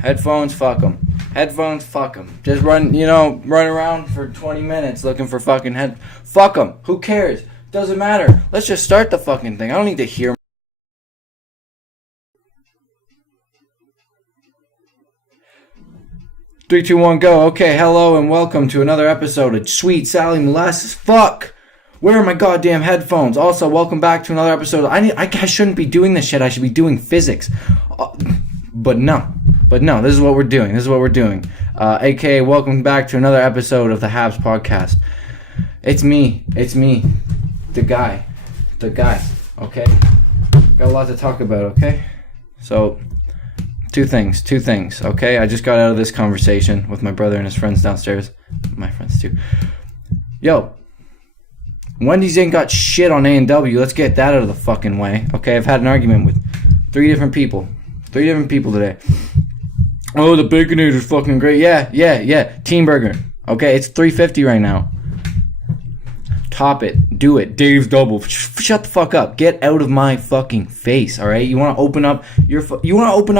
Headphones, fuck them. Headphones, fuck them. Just run around for 20 minutes looking for fucking fuck them. Who cares? Doesn't matter. Let's just start the fucking thing. I don't need to hear. 3, 2, 1, go. Okay, hello and welcome to another episode of Sweet Sally Molasses. Fuck! Where are my goddamn headphones? Also, welcome back to another episode. I shouldn't be doing this shit. I should be doing physics. But no, this is what we're doing. AKA, welcome back to another episode of the Happs podcast. It's me. The guy. Okay? Got a lot to talk about, okay? So, two things, okay? I just got out of this conversation with my brother and his friends downstairs. My friends, too. Yo, Wendy's ain't got shit on A&W. Let's get that out of the fucking way, okay? I've had an argument with three different people today. Oh, the Baconator's fucking great. Yeah. Team Burger. Okay, it's $3.50 right now. Top it. Do it. Dave's Double. Shut the fuck up. Get out of my fucking face, all right? You want to open up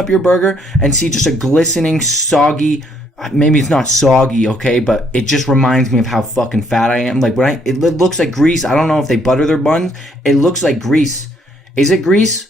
your burger and see just a glistening, soggy, maybe it's not soggy, okay, but it just reminds me of how fucking fat I am. Like it looks like grease. I don't know if they butter their buns. It looks like grease. Is it grease?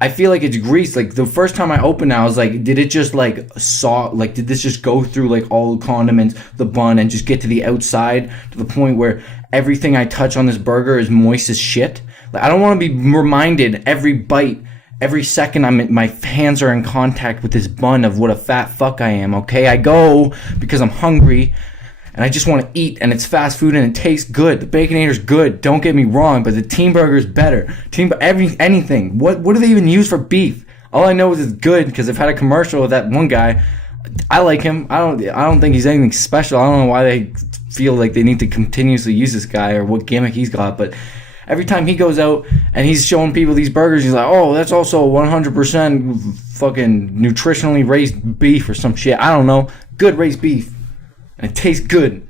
I feel like it's grease. Like the first time I opened it, I was like, did it just did this just go through like all the condiments, the bun, and just get to the outside to the point where everything I touch on this burger is moist as shit? Like I don't want to be reminded every bite, every second my hands are in contact with this bun of what a fat fuck I am, okay? I go because I'm hungry and I just want to eat, and it's fast food and it tastes good. The Baconator's good, don't get me wrong, but the Team Burger's better. Anything. What do they even use for beef? All I know is it's good because I've had a commercial with that one guy. I like him. I don't think he's anything special. I don't know why they feel like they need to continuously use this guy or what gimmick he's got, but every time he goes out and he's showing people these burgers, he's like, oh, that's also 100% fucking nutritionally raised beef or some shit. I don't know. Good raised beef. And it tastes good.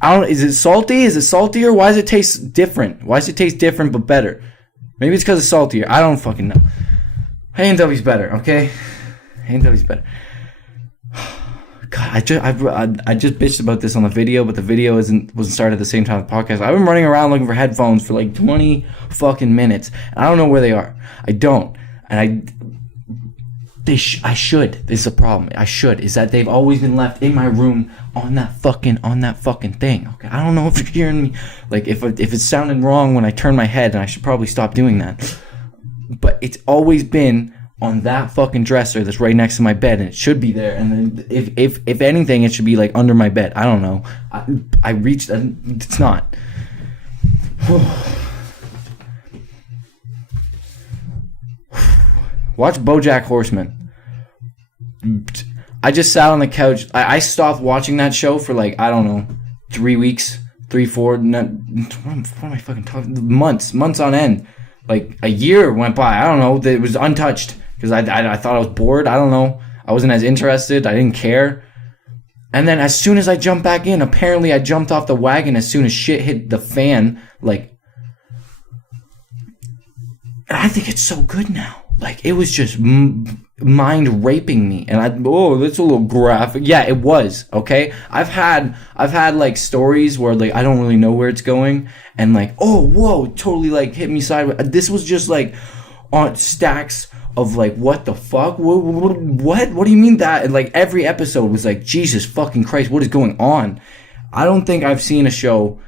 Is it salty? Is it saltier? Why does it taste different? Why does it taste different but better? Maybe it's because it's saltier. I don't fucking know. A&W's better, okay? A&W's better. God, I just bitched about this on the video, but the video wasn't started at the same time as the podcast. I've been running around looking for headphones for like 20 fucking minutes. And I don't know where they are. I don't. And I should. This is a problem. I should. Is that they've always been left in my room on that fucking thing. Okay. I don't know if you're hearing me. Like if it's sounding wrong when I turn my head, and I should probably stop doing that. But it's always been on that fucking dresser that's right next to my bed, and it should be there. And then if anything, it should be like under my bed. I don't know. I reached, and it's not. Watch BoJack Horseman. I just sat on the couch. I stopped watching that show for like, I don't know, 3 weeks, 3, 4, what am I fucking talking? Months on end. Like a year went by. I don't know. It was untouched because I thought I was bored. I don't know. I wasn't as interested. I didn't care. And then as soon as I jumped back in, apparently I jumped off the wagon as soon as shit hit the fan. Like, and I think it's so good now. Like, it was just mind raping me. And that's a little graphic. Yeah, it was, okay? I've had like stories where like I don't really know where it's going, and like, oh, whoa, totally like hit me sideways. This was just like on stacks of like, what the fuck? What do you mean that? And like every episode was like, Jesus fucking Christ, what is going on? I don't think I've seen a show.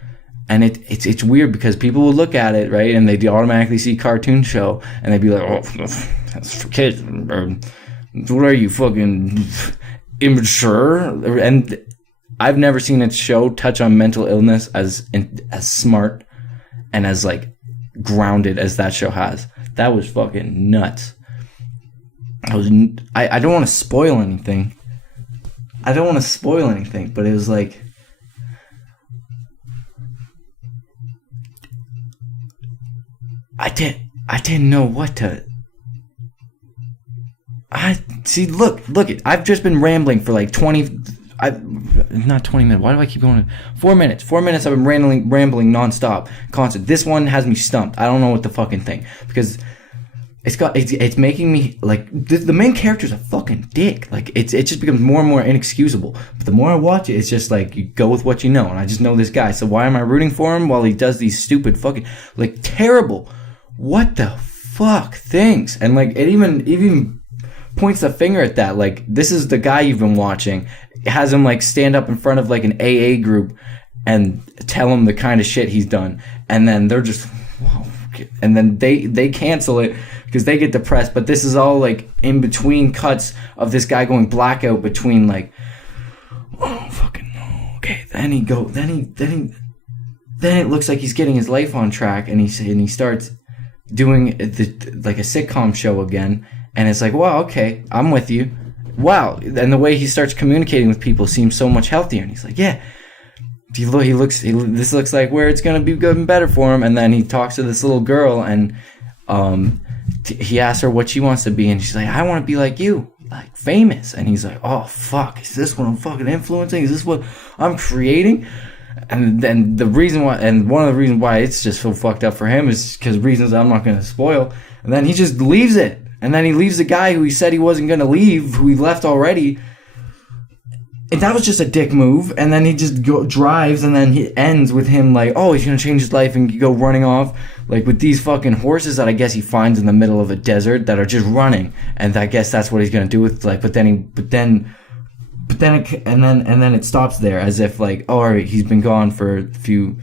And it's weird because people will look at it, right, and they automatically see cartoon show, and they'd be like, oh, that's for kids. Or, what are you, fucking immature? And I've never seen a show touch on mental illness as smart and as, like, grounded as that show has. That was fucking nuts. I don't want to spoil anything. But it was like... I didn't know what to... Look it. I've just been rambling for like 20... not 20 minutes. Why do I keep going? 4 minutes. 4 minutes I've been rambling nonstop. Constant. This one has me stumped. I don't know what to fucking think. Because it's making me like the main character's a fucking dick. Like it just becomes more and more inexcusable. But the more I watch it, it's just like you go with what you know, and I just know this guy. So why am I rooting for him while he does these stupid fucking like terrible, what the fuck things? And like it even points the finger at that. Like this is the guy you've been watching. It has him like stand up in front of like an AA group and tell him the kind of shit he's done, and then they're just. Whoa. And then they cancel it because they get depressed. But this is all like in between cuts of this guy going blackout between like, oh fucking no, okay. Then it looks like he's getting his life on track, and he starts doing like a sitcom show again, and it's like, wow, okay, I'm with you, wow. And the way he starts communicating with people seems so much healthier, and he's like, yeah. This looks like where it's gonna be good and better for him. And then he talks to this little girl, and he asks her what she wants to be, and she's like, I want to be like you, like famous. And he's like, oh fuck, is this what I'm fucking influencing? Is this what I'm creating? And then one of the reasons why it's just so fucked up for him is because reasons I'm not gonna spoil. And then he just leaves it, and then he leaves the guy who he said he wasn't gonna leave, who he left already. And that was just a dick move. And then he just drives, and then he ends with him like, oh, he's gonna change his life and go running off like with these fucking horses that I guess he finds in the middle of a desert that are just running. And I guess that's what he's gonna do with like. But then it stops there as if like, oh, all right, he's been gone for a few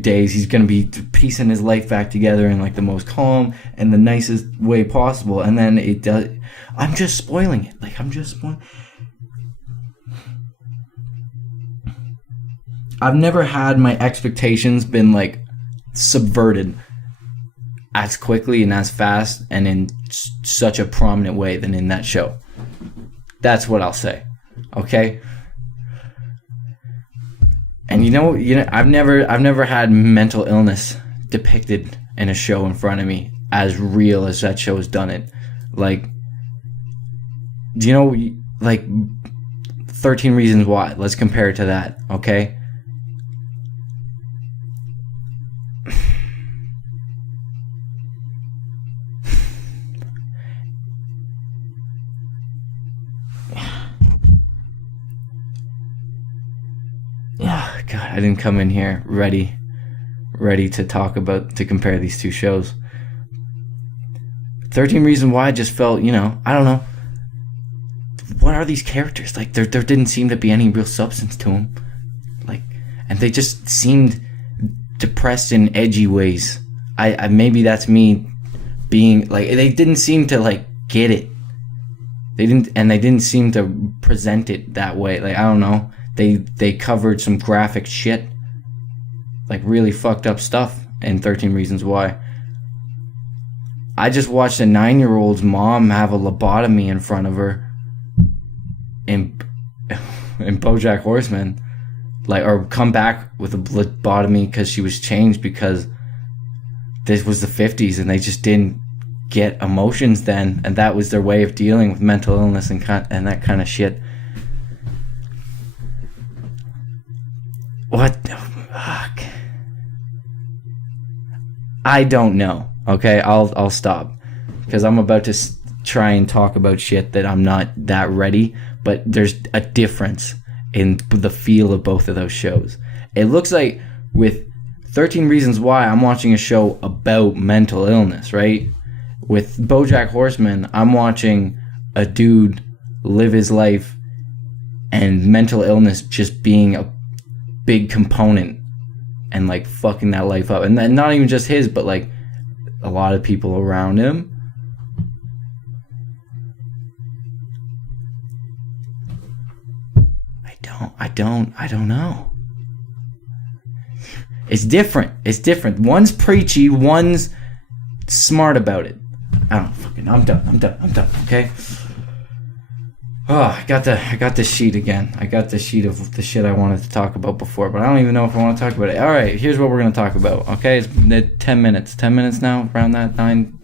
days. He's gonna be piecing his life back together in like the most calm and the nicest way possible. And then it does. I'm just spoiling it. Like I'm just spoiling. I've never had my expectations been like subverted as quickly and as fast and in such a prominent way than in that show. That's what I'll say. Okay? And you know, I've never had mental illness depicted in a show in front of me as real as that show has done it. Like, do you know, like 13 Reasons Why? Let's compare it to that, okay? God, I didn't come in here ready to compare these two shows. 13 Reasons Why just felt, I don't know. What are these characters? Like, there didn't seem to be any real substance to them. Like, and they just seemed depressed in edgy ways. I maybe that's me being, like, they didn't seem to, like, get it. They didn't seem to present it that way. Like, I don't know. They covered some graphic shit, like really fucked up stuff in 13 Reasons Why. I just watched a 9-year-old's mom have a lobotomy in front of her in BoJack Horseman, like, or come back with a lobotomy because she was changed because this was the 50s and they just didn't get emotions then, and that was their way of dealing with mental illness and that kind of shit. What the fuck? I don't know. Okay, I'll stop because I'm about to try and talk about shit that I'm not that ready. But there's a difference in the feel of both of those shows. It looks like with 13 Reasons Why, I'm watching a show about mental illness, right? With BoJack Horseman, I'm watching a dude live his life and mental illness just being a big component and like fucking that life up, and not even just his, but like a lot of people around him. I don't know. It's different. One's preachy, one's smart about it. I'm done. Okay. Oh, I got the sheet again. I got the sheet of the shit I wanted to talk about before, but I don't even know if I want to talk about it. All right, here's what we're going to talk about, okay? It's 10 minutes. 10 minutes now, around that, 9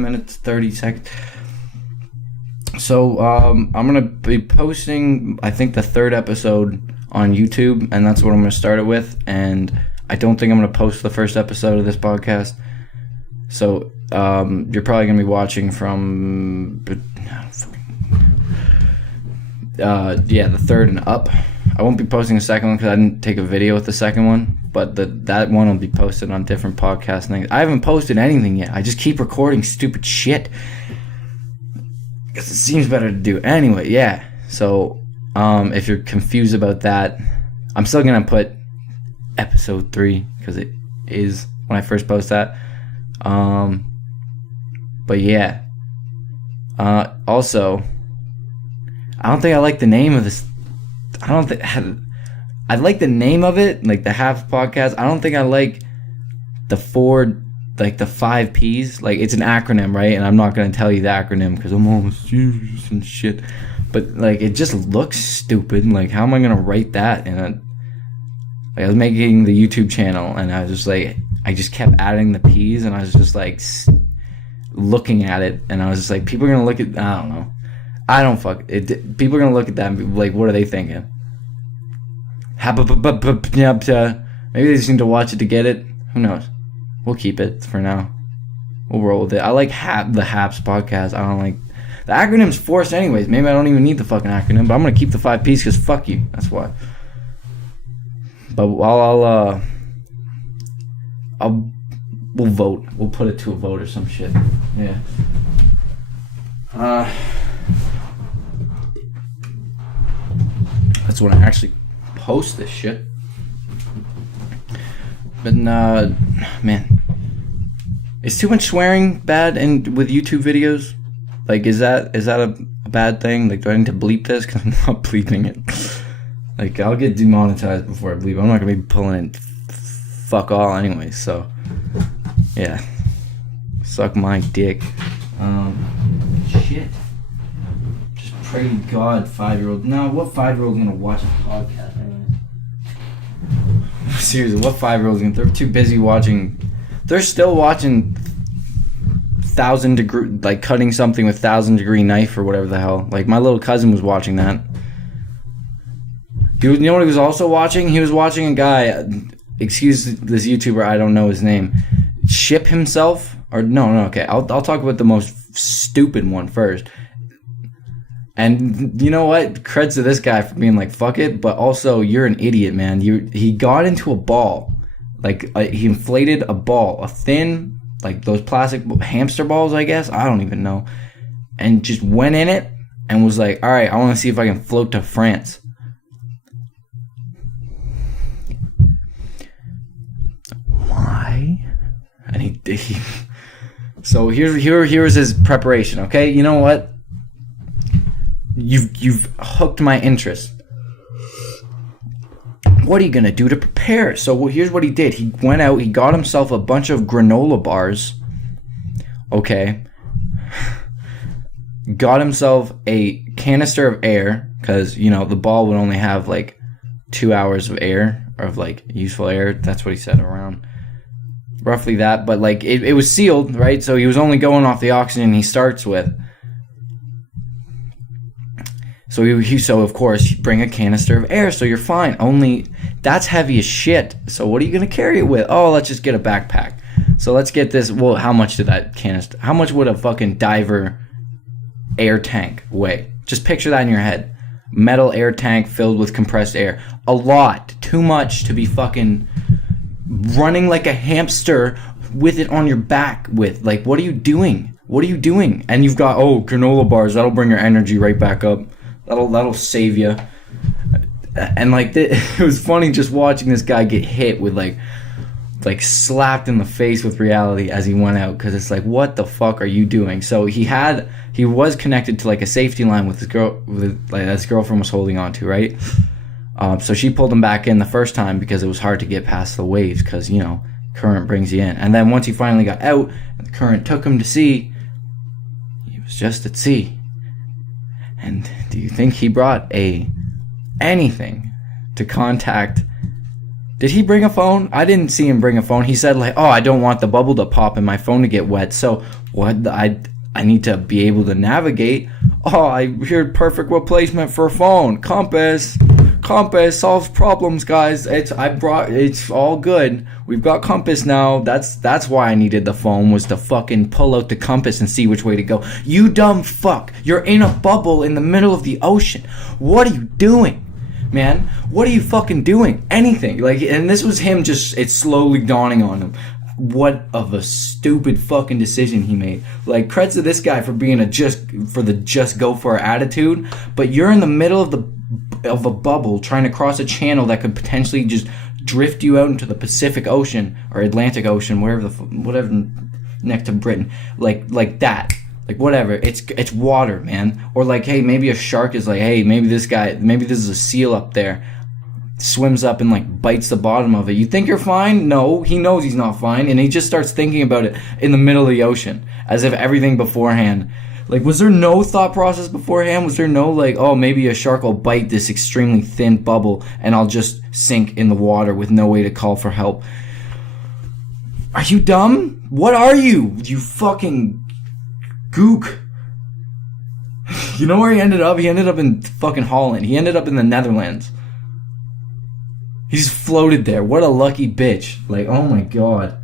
minutes, 30 seconds. So, I'm going to be posting, I think, the 3rd episode on YouTube, and that's what I'm going to start it with, and I don't think I'm going to post the 1st episode of this podcast. So, You're probably gonna be watching from the third and up. I won't be posting a second one because I didn't take a video with the second one, but that one will be posted on different podcast things. I haven't posted anything yet. I just keep recording stupid shit because it seems better to do. Anyway, yeah. So if you're confused about that, I'm still gonna put episode 3 because it is when I first post that. But yeah. Also, I don't think I like the name of this. I like the name of it, like the Happs podcast. I don't think I like the 5 P's. Like, it's an acronym, right? And I'm not gonna tell you the acronym because I'm all serious and shit. But like, it just looks stupid. Like, how am I gonna write that? And I was making the YouTube channel, and I was just like, I just kept adding the P's, and I was just like looking at it, and I was just like, people are gonna look at. I don't know. I don't fuck it. People are gonna look at that and be like, what are they thinking? Maybe they just need to watch it to get it. Who knows? We'll keep it for now. We'll roll with it. I like the Happs podcast. I don't like the acronym's forced anyways. Maybe I don't even need the fucking acronym, but I'm gonna keep the 5 P's because fuck you. That's why. But we'll vote. We'll put it to a vote or some shit. Yeah. That's when I actually post this shit. But man, is too much swearing bad and with YouTube videos? Like, is that a bad thing? Like, do I need to bleep this? Because I'm not bleeping it. Like, I'll get demonetized before I bleep. I'm not gonna be pulling it fuck all anyway. So yeah, suck my dick. Shit. Pray to God, 5-year-old. No, what 5-year-old's gonna watch a podcast anyways? Seriously, what 5-year-old's gonna? They're too busy watching. They're still watching 1,000 degree, like cutting something with 1,000 degree knife or whatever the hell. Like, my little cousin was watching that. You know what he was also watching? He was watching a guy. Excuse this YouTuber, I don't know his name. Ship himself, or no, okay. I'll talk about the most stupid one first. And you know what? Creds to this guy for being like, fuck it. But also, you're an idiot, man. He got into a ball. Like, he inflated a ball. A thin, like those plastic hamster balls, I guess. I don't even know. And just went in it and was like, all right, I want to see if I can float to France. Why? And he so here was his preparation, okay? You know what? You've hooked my interest. What are you gonna do to prepare? So here's what he did. He went out. He got himself a bunch of granola bars. Okay. Got himself a canister of air because the ball would only have like 2 hours of air or of like useful air. That's what he said, around roughly that. But like it was sealed, right? So he was only going off the oxygen he starts with. So so of course you bring a canister of air, so you're fine. Only that's heavy as shit. So what are you gonna carry it with? Oh, let's just get a backpack. So let's get this. Well, how much did that canister? How much would a fucking diver air tank weigh? Just picture that in your head. Metal air tank filled with compressed air. A lot. Too much to be fucking running like a hamster with it on your back with. Like, what are you doing? What are you doing? And you've got granola bars. That'll bring your energy right back up. That'll save you. And like it was funny just watching this guy get hit with like slapped in the face with reality as he went out, because it's like, what the fuck are you doing? So he was connected to like a safety line with this girl, his girlfriend was holding on to, right? So she pulled him back in the first time because it was hard to get past the waves because current brings you in. And then once he finally got out and the current took him to sea, he was just at sea. And do you think he brought anything to contact? Did he bring a phone? I didn't see him bring a phone. He said like, I don't want the bubble to pop and my phone to get wet. So what? I need to be able to navigate. I heard perfect replacement for a phone. Compass. compass solves problems, guys. It's all good. We've got compass now. That's why I needed the phone, was to fucking pull out the compass and see which way to go. You dumb fuck. You're in a bubble in the middle of the ocean. What are you doing? Man, what are you fucking doing? Anything. Like, and this was him just, it's slowly dawning on him. What of a stupid fucking decision he made. Like, creds to this guy for being just go for it attitude, but you're in the middle of a bubble trying to cross a channel that could potentially just drift you out into the Pacific Ocean or Atlantic Ocean, whatever next to Britain. Like that. Like, whatever. It's water, man. Or like, hey, maybe a shark is like, hey, maybe this is a seal up there. Swims up and like bites the bottom of it. You think you're fine? No, he knows he's not fine, and he just starts thinking about it in the middle of the ocean, as if everything beforehand. Like, was there no thought process beforehand? Was there no like, oh, maybe a shark will bite this extremely thin bubble and I'll just sink in the water with no way to call for help? Are you dumb? What are you? You fucking gook. You know where he ended up? He ended up in fucking Holland. He ended up in the Netherlands. He just floated there. What a lucky bitch. Like, oh my god.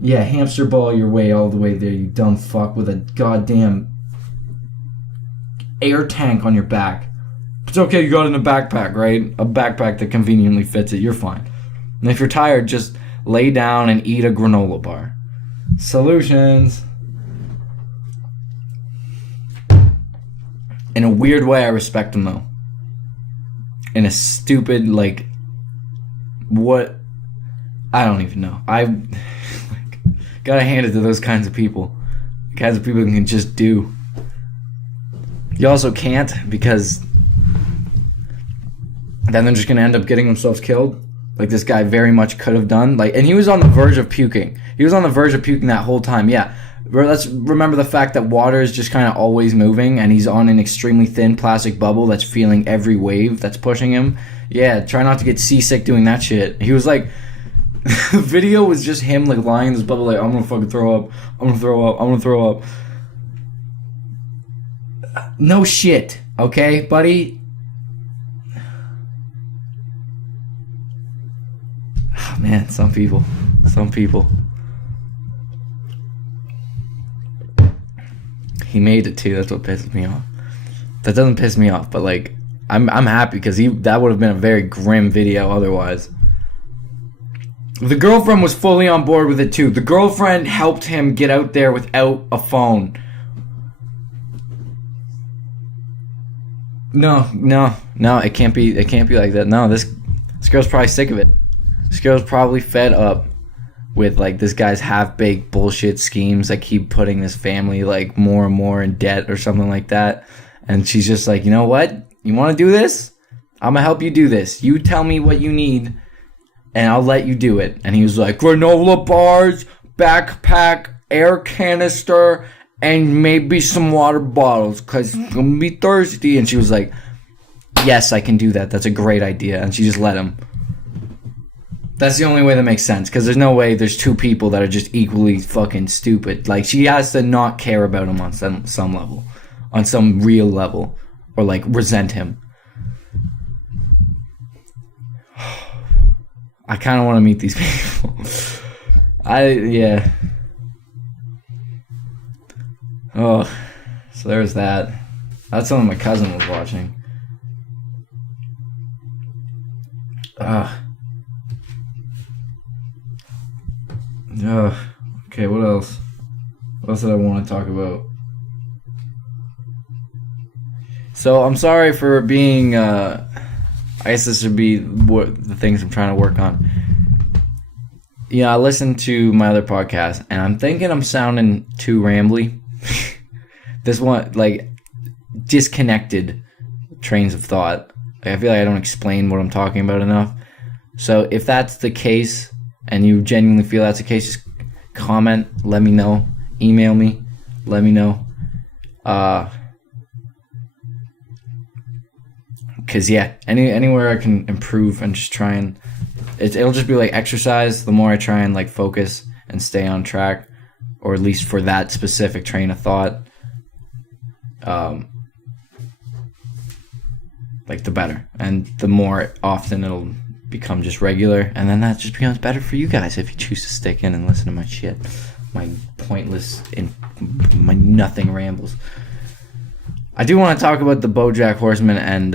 Yeah, hamster ball your way all the way there, you dumb fuck, with a goddamn air tank on your back. It's okay, you got it in a backpack, right? A backpack that conveniently fits it. You're fine. And if you're tired, just lay down and eat a granola bar. Solutions. In a weird way, I respect him, though. In a stupid, like, what? I don't even know. Gotta hand it to those kinds of people. The kinds of people who can just do. You also can't, because then they're just gonna end up getting themselves killed. Like this guy very much could have done. Like, and he was on the verge of puking. He was on the verge of puking that whole time. Yeah. Let's remember the fact that water is just kind of always moving, and he's on an extremely thin plastic bubble that's feeling every wave that's pushing him. Yeah, try not to get seasick doing that shit. He was like, the video was just him like lying in this bubble like, I'm gonna fucking throw up. I'm gonna throw up. I'm gonna throw up. No shit, okay, buddy? Oh, man, some people. He made it too. That's what pisses me off. That doesn't piss me off, but like, I'm happy because that would have been a very grim video otherwise. The girlfriend was fully on board with it too. The girlfriend helped him get out there without a phone. No, it can't be like that. No, this girl's probably sick of it. This girl's probably fed up with like this guy's half-baked bullshit schemes that keep putting this family like more and more in debt or something like that. And she's just like, you know what? You want to do this? I'm gonna help you do this. You tell me what you need and I'll let you do it. And he was like, granola bars, backpack, air canister, and maybe some water bottles because I'm gonna be thirsty. And she was like, yes, I can do that. That's a great idea. And she just let him. That's the only way that makes sense, because there's no way there's two people that are just equally fucking stupid. Like, she has to not care about him on some level, on some real level, or like resent him. I kind of want to meet these people. Yeah. Oh, so there's that. That's something my cousin was watching. Okay, what else? What else did I want to talk about? So, I'm sorry for being, I guess this should be the things I'm trying to work on. Yeah, I listened to my other podcast, and I'm thinking I'm sounding too rambly. This one, like, disconnected trains of thought. Like, I feel like I don't explain what I'm talking about enough. So, if that's the case, and you genuinely feel that's the case, just comment, let me know, email me, let me know. Cause yeah, anywhere I can improve and just try and it'll just be like exercise. The more I try and like focus and stay on track, or at least for that specific train of thought, like the better, and the more often it'll become just regular, and then that just becomes better for you guys if you choose to stick in and listen to my shit, my pointless and my nothing rambles. I do want to talk about the BoJack Horseman and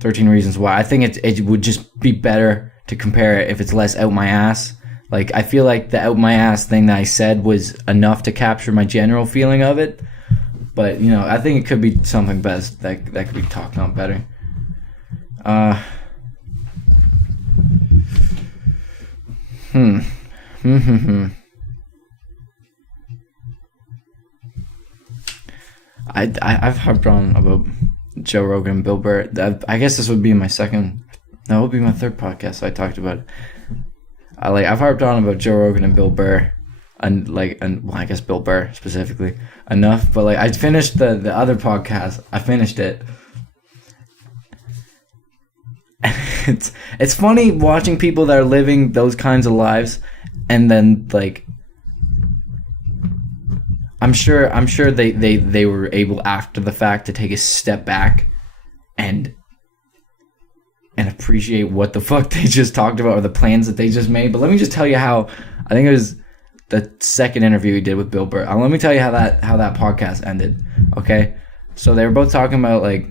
13 Reasons Why. I think it would just be better to compare it if it's less out my ass. Like, I feel like the out my ass thing that I said was enough to capture my general feeling of it. But, you know, I think it could be something best that could be talked on better. I I've harped on about Joe Rogan and Bill Burr. I guess this would be my second. No, it would be my third podcast. I talked about it. I've harped on about Joe Rogan and Bill Burr, and well, I guess Bill Burr specifically enough. But like, I finished the other podcast. I finished it. It's funny watching people that are living those kinds of lives, and then like, I'm sure they were able after the fact to take a step back and appreciate what the fuck they just talked about or the plans that they just made. But let me just tell you how, I think it was the second interview he did with Bill Burr. Let me tell you how that podcast ended. Okay, so they were both talking about like,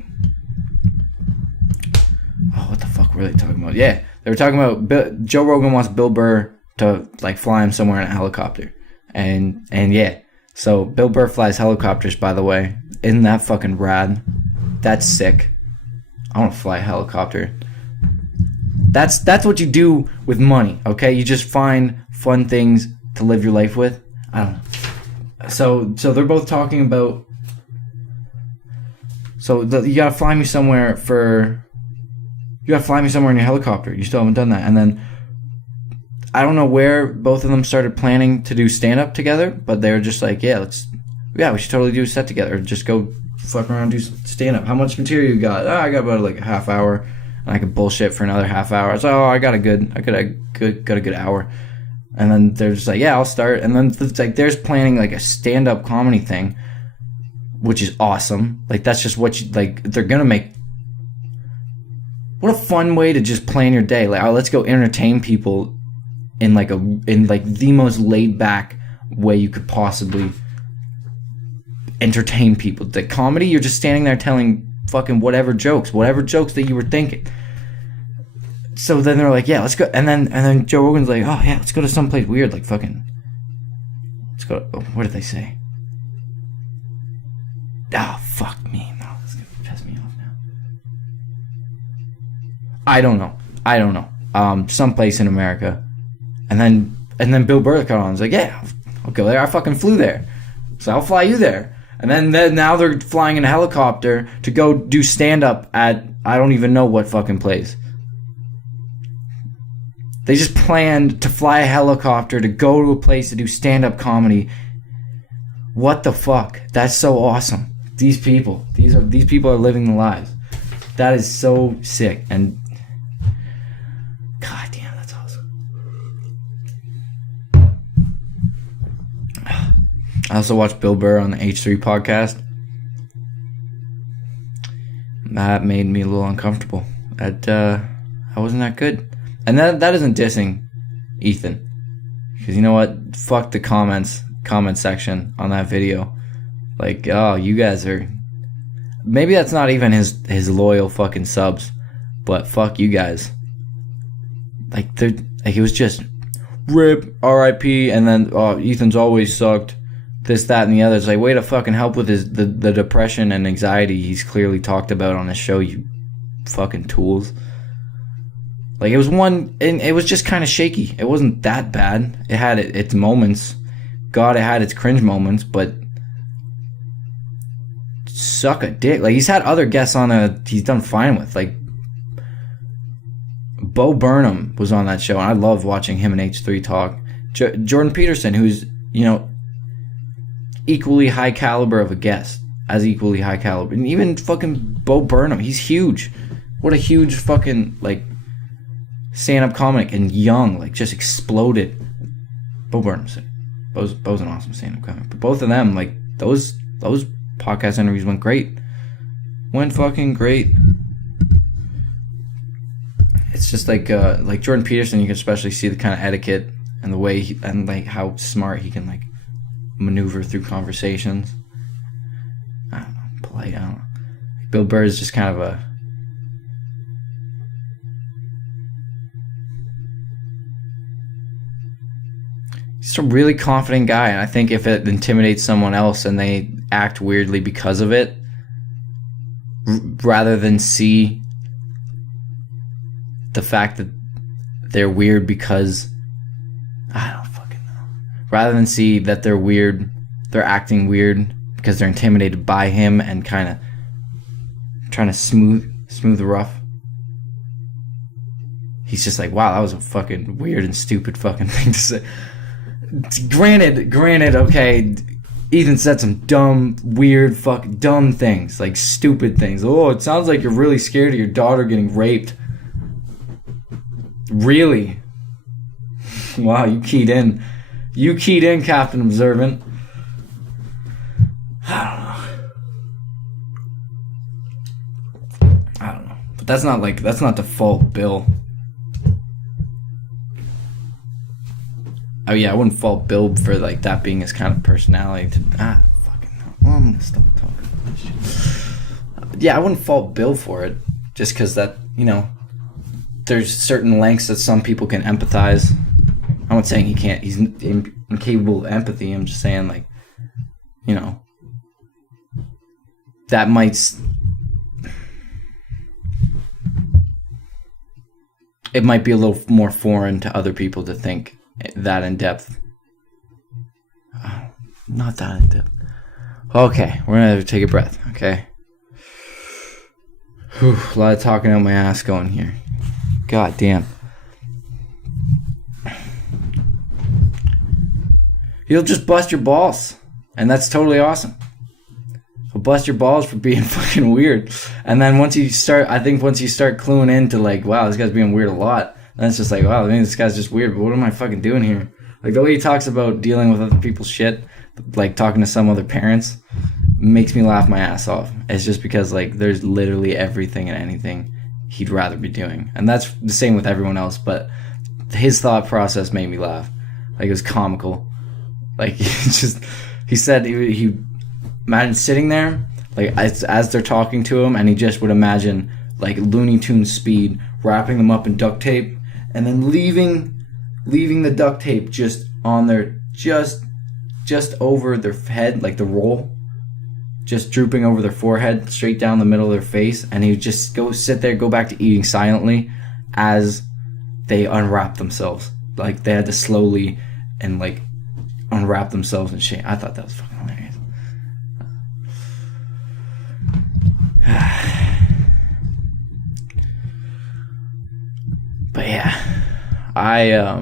oh, what the fuck were they talking about? Yeah, they were talking about Joe Rogan wants Bill Burr to like fly him somewhere in a helicopter, and yeah. So Bill Burr flies helicopters, by the way. Isn't that fucking rad? That's sick. I want to fly a helicopter. That's what you do with money, okay? You just find fun things to live your life with. I don't know. So they're both talking about. You gotta fly me somewhere You gotta fly me somewhere in your helicopter. You still haven't done that, and then. I don't know where both of them started planning to do stand-up together, but they were just like, we should totally do a set together. Just go fuck around and do stand-up. How much material you got? I got about like a half hour, and I could bullshit for another half hour. So I got a good hour. And then they're just like, yeah, I'll start. And then it's like there's planning like a stand-up comedy thing, which is awesome. Like that's just what they're gonna make. What a fun way to just plan your day. Like, oh, let's go entertain people in the most laid back way you could possibly entertain people. The comedy, you're just standing there telling fucking whatever jokes that you were thinking. So then they're like, yeah, let's go. And then Joe Rogan's like, oh yeah, let's go to someplace weird, like fucking. Let's go. What did they say? Oh fuck me, no, this is gonna piss me off now. I don't know. Someplace in America. And then Bill Burr got on. He's like, yeah, I'll go there. I fucking flew there, so I'll fly you there. And then now they're flying in a helicopter to go do stand up at I don't even know what fucking place. They just planned to fly a helicopter to go to a place to do stand up comedy. What the fuck? That's so awesome. These people are living the lives. That is so sick. And god damn, that's awesome. I also watched Bill Burr on the H3 podcast. That made me a little uncomfortable. That wasn't that good. And that isn't dissing Ethan. Because you know what? Fuck the comment section on that video. Like, oh, you guys are... Maybe that's not even his loyal fucking subs. But fuck you guys. Like, it was just... RIP, RIP, and then, oh, Ethan's always sucked. This, that, and the other. It's like, way to fucking help with the depression and anxiety he's clearly talked about on his show, you fucking tools. Like, it was just kind of shaky. It wasn't that bad. It had its moments. God, it had its cringe moments, but suck a dick. Like, he's had other guests on that he's done fine with. Like, Bo Burnham was on that show, and I love watching him and H3 talk. Jordan Peterson, who's, you know, equally high caliber of a guest, as equally high caliber. And even fucking Bo Burnham, he's huge. What a huge fucking, like, stand-up comic, and young, like, just exploded. Bo Burnham's Bo's an awesome stand-up comic. But both of them, like, those podcast interviews went great. Went fucking great. It's just like Jordan Peterson, you can especially see the kind of etiquette and the way and like how smart he can like maneuver through conversations. I don't know, polite, I don't know. Bill Burr is just kind of a he's a really confident guy, and I think if it intimidates someone else and they act weirdly because of it, rather than see the fact that they're weird because I don't fucking know. Rather than see that they're weird, they're acting weird because they're intimidated by him and kind of trying to smooth the rough. He's just like, wow, that was a fucking weird and stupid fucking thing to say. Granted, okay, Ethan said some dumb, weird, fucking dumb things, like stupid things. Oh, it sounds like you're really scared of your daughter getting raped. Really? Wow, you keyed in. You keyed in, Captain Observant. I don't know. But that's not default Bill. Oh yeah, I wouldn't fault Bill for like that being his kind of personality. Fucking no. Well, I'm gonna stop talking about this shit. Yeah, I wouldn't fault Bill for it, just because that, you know, there's certain lengths that some people can empathize. I'm not saying he can't. He's incapable of empathy. I'm just saying, like, you know, that might. It might be a little more foreign to other people to think that in depth. Not that in depth. Okay, we're gonna take a breath. Okay. Whew, a lot of talking out my ass going here. God damn. He'll just bust your balls, and that's totally awesome. He'll bust your balls for being fucking weird, and then once you start cluing into like, wow, this guy's being weird a lot, then it's just like, wow, I mean, this guy's just weird, but what am I fucking doing here? Like, the way he talks about dealing with other people's shit, like talking to some other parents, makes me laugh my ass off. It's just because, like, there's literally everything and anything he'd rather be doing, and that's the same with everyone else, but his thought process made me laugh. Like, it was comical. Like, he said he imagine sitting there, like, as they're talking to him, and he just would imagine, like, Looney Tunes speed, wrapping them up in duct tape, and then leaving the duct tape just on their, just over their head, like the roll, just drooping over their forehead, straight down the middle of their face, and he would just go back to eating silently as they unwrap themselves. Like, they had to slowly and, like, unwrap themselves and shit. I thought that was fucking hilarious. But yeah, I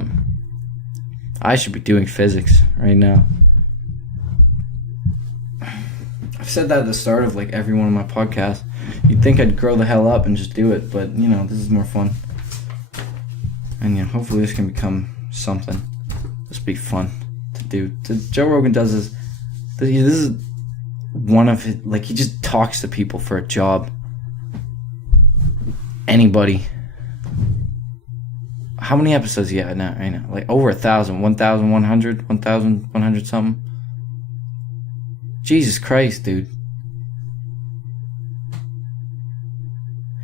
should be doing physics right now. I've said that at the start of like every one of my podcasts. You'd think I'd grow the hell up and just do it, but you know, this is more fun. And you know, hopefully this can become something. This be fun to do. Joe Rogan does this. This is one of his, like, he just talks to people for a job. Anybody. How many episodes he had now? Right now, like over 1,000, 1,100, 1,100 something. Jesus Christ, dude.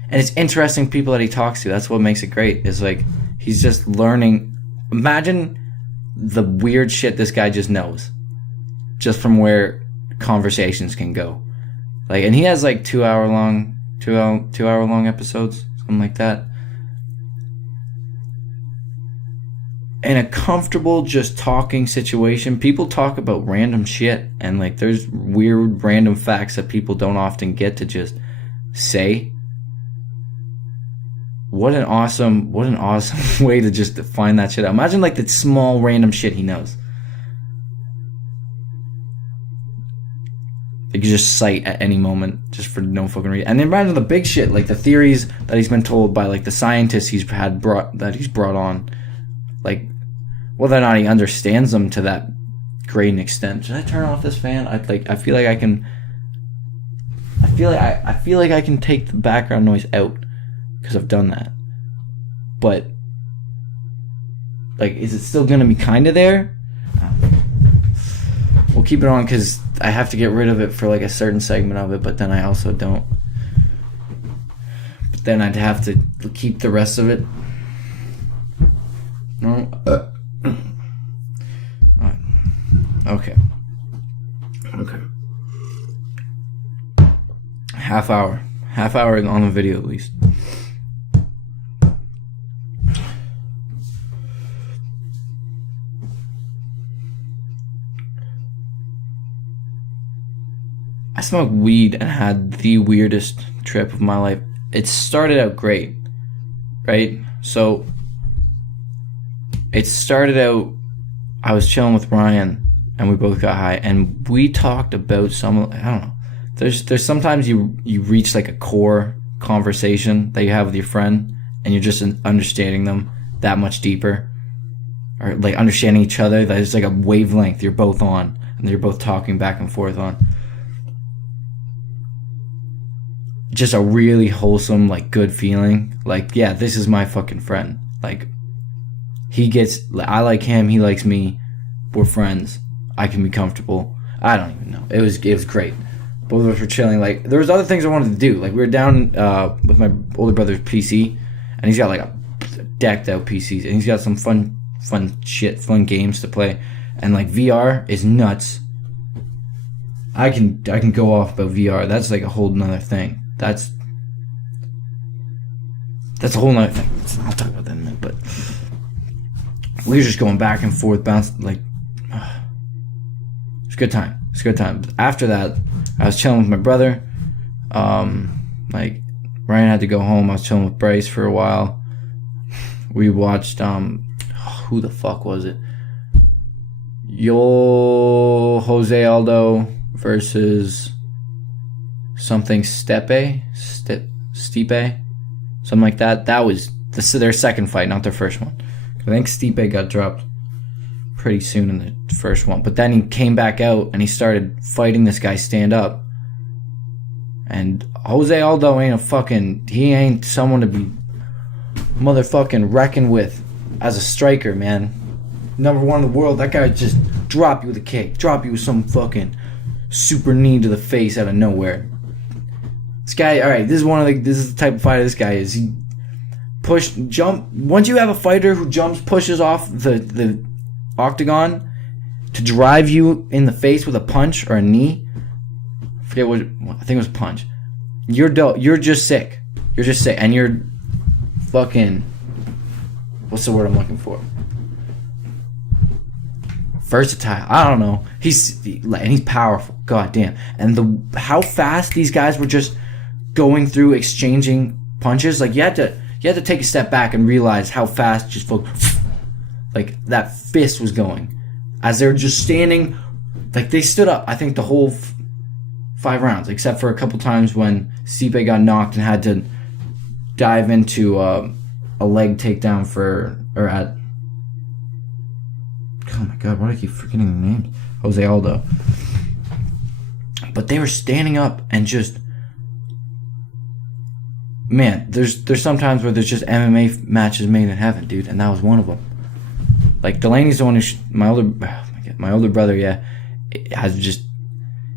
And it's interesting people that he talks to. That's what makes it great. Is like he's just learning. Imagine the weird shit this guy just knows, just from where conversations can go. Like, and he has like 2 hour long episodes, something like that. In a comfortable just talking situation, people talk about random shit, and like there's weird random facts that people don't often get to just say. What an awesome way to just find that shit out. Imagine like the small random shit he knows. They could just cite at any moment just for no fucking reason. And then imagine the big shit, like the theories that he's been told by like the scientists he's brought on. Like, whether or not he understands them to that great an extent. Should I turn off this fan? I feel like I I feel like I can take the background noise out because I've done that. But like, is it still gonna be kind of there? We'll keep it on because I have to get rid of it for like a certain segment of it, but then I also don't. But then I'd have to keep the rest of it. No. Okay. Half hour on the video at least. I smoked weed and had the weirdest trip of my life. It started out great, right? So it started out, I was chilling with Ryan and we both got high and we talked about I don't know. There's sometimes you reach like a core conversation that you have with your friend and you're just understanding them that much deeper, or like understanding each other. There's like a wavelength you're both on and you're both talking back and forth on. Just a really wholesome, like, good feeling. Like, yeah, this is my fucking friend. Like, I like him, he likes me. We're friends. I can be comfortable. I don't even know. It was great. Both of us were chilling. Like, there was other things I wanted to do. Like, we were down with my older brother's PC, and he's got like a decked out PC, and he's got some fun games to play. And like, VR is nuts. I can go off about VR. That's like a whole nother thing. That's a whole nother thing. I'll talk about that in a minute. But we were just going back and forth, bouncing. Like, it's a good time. It's a good time. After that, I was chilling with my brother. Like, Ryan had to go home. I was chilling with Bryce for a while. We watched who the fuck was it? Jose Aldo versus something Stipe, something like that. That was their second fight, not their first one. I think Stipe got dropped pretty soon in the first one, but then he came back out and he started fighting this guy stand up. And Jose Aldo he ain't someone to be motherfucking reckoned with as a striker, man. Number one in the world. That guy would just drop you with a kick, drop you with some fucking super knee to the face out of nowhere. This guy, all right, this is the type of fighter this guy is. He jump. Once you have a fighter who pushes off the octagon to drive you in the face with a punch or a knee, I forget what, I think it was punch. You're just sick. You're just sick, and you're fucking. What's the word I'm looking for? Versatile. I don't know. He's powerful. God damn. And how fast these guys were just going through exchanging punches. Like, you had to take a step back and realize how fast just like that fist was going as they're just standing. Like, they stood up, I think, the whole 5 rounds, except for a couple times when Stipe got knocked and had to dive into a leg takedown oh my god, why do I keep forgetting the name? Jose Aldo. But they were standing up and just, man, there's some times where there's just MMA matches made in heaven, dude, and that was one of them. Like, Delaney's the one who my older brother, yeah,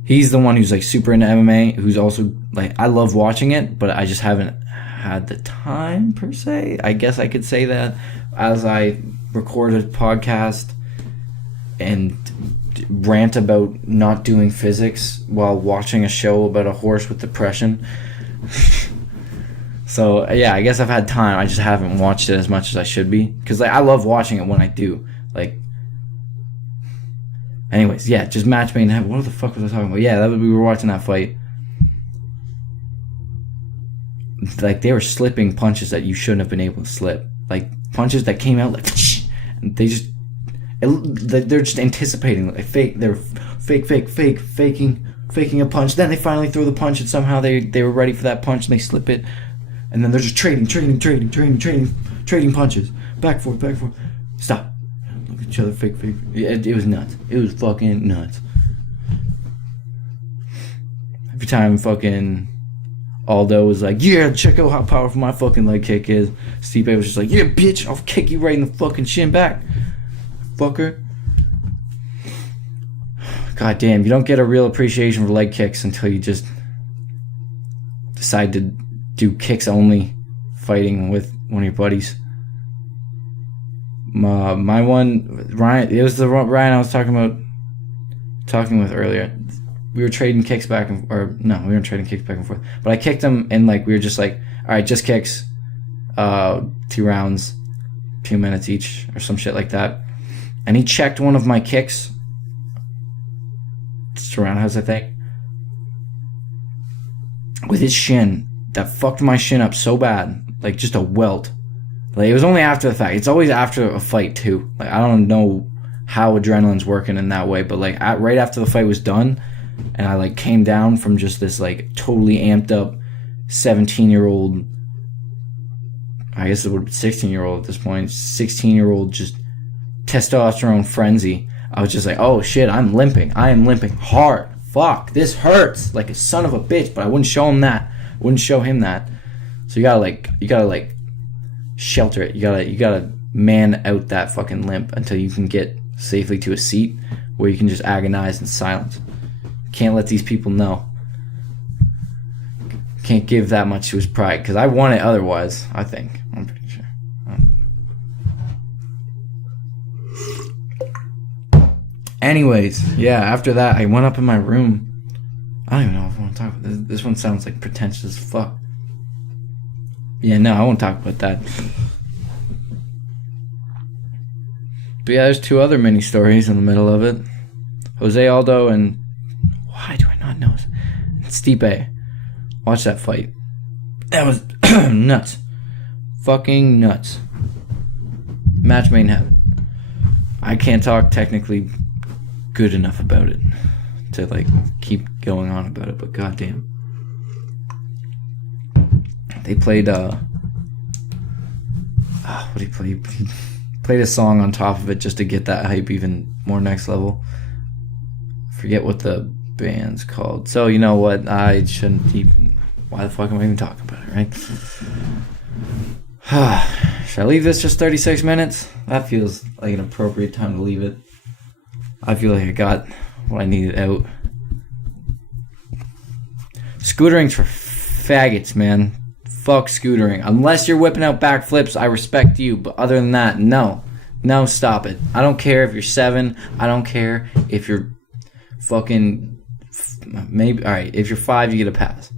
he's the one who's like super into MMA, who's also like, I love watching it, but I just haven't had the time per se. I guess I could say that as I record a podcast and rant about not doing physics while watching a show about a horse with depression. So yeah, I guess I've had time. I just haven't watched it as much as I should be, because like, I love watching it when I do. Like, anyways, yeah, just match made in heaven. What the fuck was I talking about? Yeah, we were watching that fight. Like, they were slipping punches that you shouldn't have been able to slip. Like, punches that came out like, and they're just anticipating. Like, they're faking a punch. Then they finally throw the punch, and somehow they were ready for that punch, and they slip it. And then they're just trading punches. Back forth. Stop. Look at each other, fake. It was nuts. It was fucking nuts. Every time fucking Aldo was like, yeah, check out how powerful my fucking leg kick is. Stipe was just like, yeah, bitch, I'll kick you right in the fucking shin back. Fucker. God damn, you don't get a real appreciation for leg kicks until you just decide to do kicks only fighting with one of your buddies. My one, Ryan, it was the Ryan I was talking with earlier. We were trading kicks back and we weren't trading kicks back and forth. But I kicked him and like we were just like, all right, just kicks, 2 rounds, 2 minutes each or some shit like that. And he checked one of my kicks. It's a roundhouse, I think. With his shin, that fucked my shin up so bad, like just a welt. Like it was only after the fact. It's always after a fight too. Like I don't know how adrenaline's working in that way, but like right after the fight was done. And I like came down from just this like totally amped up 17-year-old, I guess it would be 16-year-old at this point, 16-year-old just testosterone frenzy. I was just like, oh shit, I'm limping. I am limping hard. Fuck, this hurts like a son of a bitch. But I wouldn't show him that. I wouldn't show him that. So you gotta shelter it. You gotta man out that fucking limp until you can get safely to a seat where you can just agonize in silence. Can't let these people know. Can't give that much to his pride because I want it otherwise. I think I'm pretty sure. Anyways, yeah. After that, I went up in my room. I don't even know if I want to talk about this. This one sounds like pretentious as fuck. Yeah, no, I won't talk about that. But yeah, there's 2 other mini stories in the middle of it. Jose Aldo and why do I not know this? Stipe. Watch that fight. That was nuts. Fucking nuts. Match made in heaven. I can't talk technically good enough about it to like keep going on about it, but goddamn. They played what did he play? He played a song on top of it just to get that hype even more next level. Forget what the band's called. So you know what? I shouldn't even. Why the fuck am I even talking about it, right? Should I leave this just 36 minutes? That feels like an appropriate time to leave it. I feel like I got what I needed out. Scootering's for faggots, man. Fuck scootering. Unless you're whipping out backflips, I respect you. But other than that, no. No, stop it. I don't care if you're 7. I don't care if you're fucking... Maybe... Alright, if you're 5, you get a pass.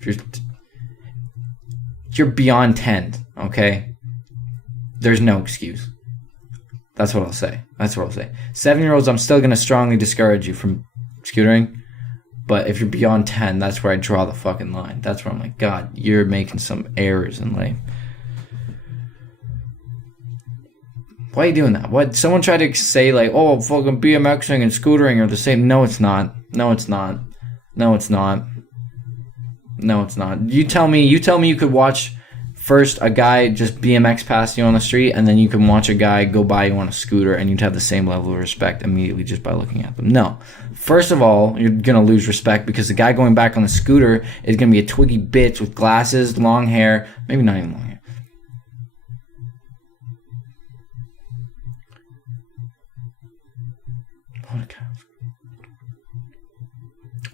If you're beyond 10, okay? There's no excuse. That's what I'll say. 7-year-olds, I'm still going to strongly discourage you from scootering. But if you're beyond 10, that's where I draw the fucking line. That's where I'm like, God, you're making some errors in life. Why are you doing that? What? Someone tried to say like, oh, fucking BMXing and scootering are the same. No, it's not. No, it's not. No, it's not. No, it's not. You tell me you could watch first a guy just BMX past you on the street, and then you can watch a guy go by you on a scooter, and you'd have the same level of respect immediately just by looking at them. No. First of all, you're going to lose respect because the guy going back on the scooter is going to be a twiggy bitch with glasses, long hair, maybe not even long hair.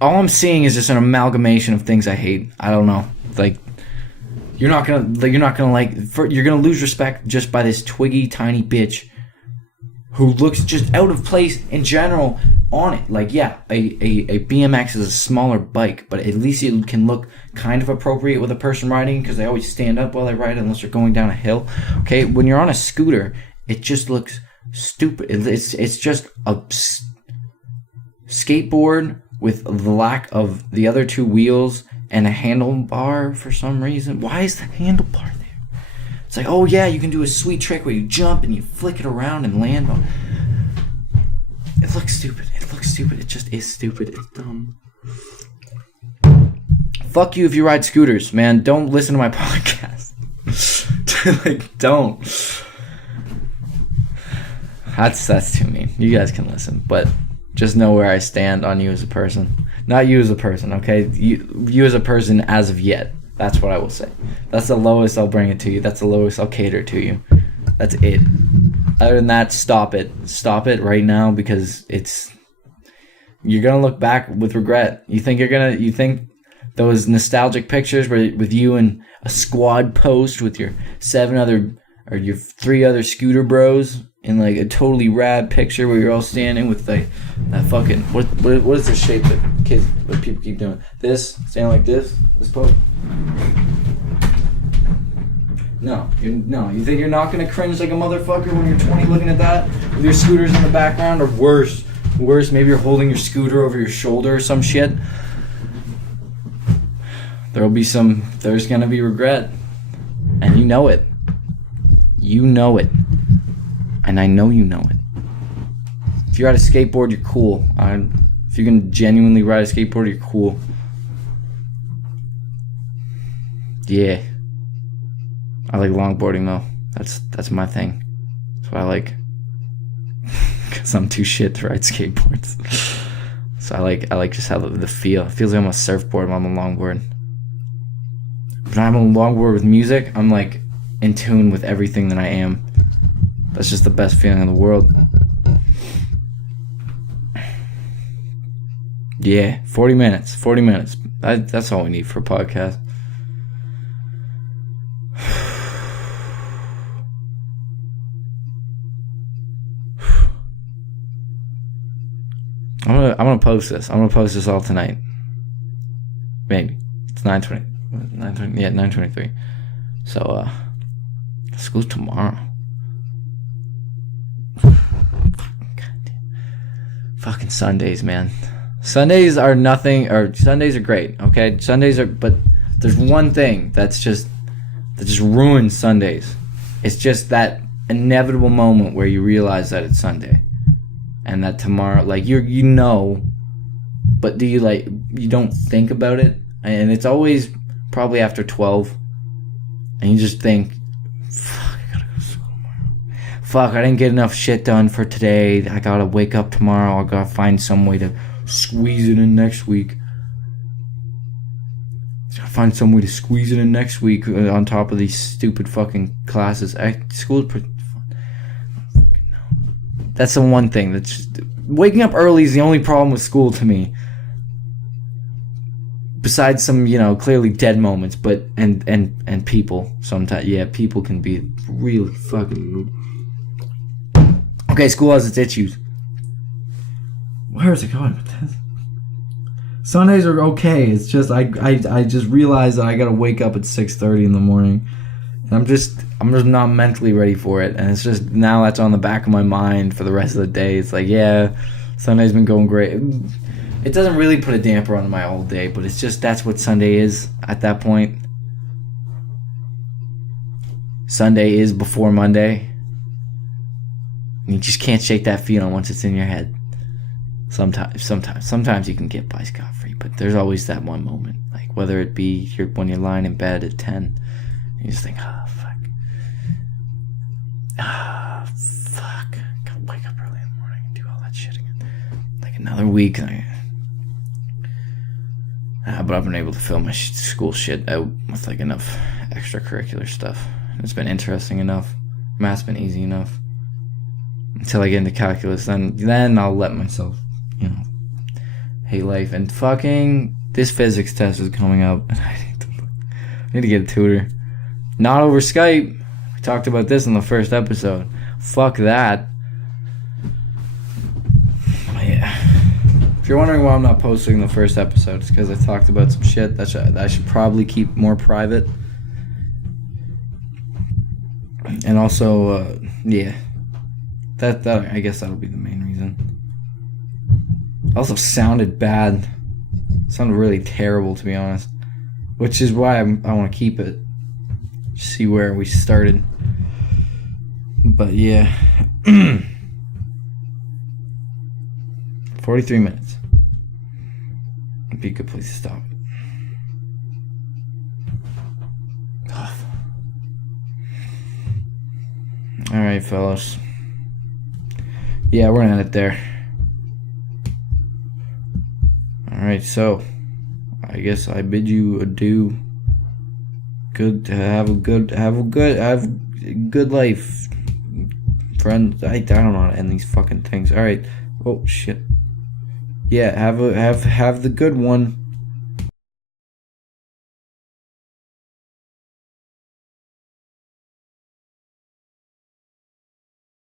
All I'm seeing is just an amalgamation of things I hate. I don't know. Like, you're gonna lose respect just by this twiggy tiny bitch who looks just out of place in general on it. Like, yeah, a BMX is a smaller bike, but at least it can look kind of appropriate with a person riding because they always stand up while they ride unless they're going down a hill. Okay, when you're on a scooter, it just looks stupid. It's just a skateboard with the lack of the other 2 wheels and a handlebar for some reason. Why is the handlebar there? It's like, oh yeah, you can do a sweet trick where you jump and you flick it around and land on. It looks stupid. It just is stupid. It's dumb. Fuck you if you ride scooters, man. Don't listen to my podcast. Like, don't. That's too mean. You guys can listen, but Just know where I stand on you as a person. Not you as a person, okay? You as a person as of yet. That's what I will say. That's the lowest I'll bring it to you. That's the lowest I'll cater to you. That's it. Other than that, stop it. Stop it right now, because you're gonna look back with regret. You think those nostalgic pictures with you in a squad post with your your 3 other scooter bros in like a totally rad picture where you're all standing with like that fucking what is the shape that people keep doing? This, standing like this pose. No, you think you're not gonna cringe like a motherfucker when you're 20 looking at that with your scooters in the background, or worse, maybe you're holding your scooter over your shoulder or some shit. There's gonna be regret, and you know it. You know it, and I know you know it. If you ride a skateboard, you're cool. If you can genuinely ride a skateboard, you're cool. Yeah. I like longboarding though. That's my thing. That's what I like. Cause I'm too shit to ride skateboards. So I like just how the feel. It feels like I'm on a surfboard when I'm on a longboard. When I'm on a longboard with music, I'm like in tune with everything that I am. That's just the best feeling in the world. Yeah, 40 minutes. 40 minutes. That's all we need for a podcast. I'm gonna post this. I'm gonna post this all tonight. Maybe. It's 9:20. Yeah, 9:23. So school's tomorrow. Fucking Sundays, man. Sundays are nothing, or Sundays are great, okay? But there's one thing that just ruins Sundays. It's just that inevitable moment where you realize that it's Sunday. And that tomorrow, like, you know, but you don't think about it. And it's always probably after 12. And you just think, fuck, I gotta go to school tomorrow. Fuck, I didn't get enough shit done for today. I gotta wake up tomorrow. I gotta find some way to squeeze it in next week. Gotta find some way to squeeze it in next week on top of these stupid fucking classes. School's pretty fun. That's the one thing that's just, waking up early is the only problem with school to me. Besides some, clearly dead moments, but and people sometimes, yeah, people can be really fucking. Okay, school has its issues. Where is it going with this? Sundays are okay. It's just I just realized that I gotta wake up at 6:30 in the morning. And I'm just not mentally ready for it. And it's just, now that's on the back of my mind for the rest of the day. It's like, yeah, Sunday's been going great. It doesn't really put a damper on my whole day, but it's just, that's what Sunday is at that point. Sunday is before Monday. And you just can't shake that feeling once it's in your head. Sometimes you can get by scot-free, but there's always that one moment. Like, whether it be when you're lying in bed at 10, you just think, oh, fuck. Fuck. Gotta wake up early in the morning and do all that shit again. Like another week. But I've been able to fill my school shit out with like enough extracurricular stuff. It's been interesting enough. Math's been easy enough. Until I get into calculus, then I'll let myself, hate life. And fucking, this physics test is coming up. And I need to get a tutor. Not over Skype. We talked about this in the first episode. Fuck that. But yeah. If you're wondering why I'm not posting the first episode, it's because I talked about some shit that I should probably keep more private. And also, yeah. That I guess that'll be the main reason. Also sounded bad. Sounded really terrible, to be honest. Which is why I want to keep it. See where we started. But yeah. 43 minutes. Would be a good place to stop. Alright, fellas. Yeah, we're gonna end it there. Alright, so I guess I bid you adieu. Have a good life. Friends, I don't know how to end these fucking things. Alright. Oh shit. Yeah, have the good one.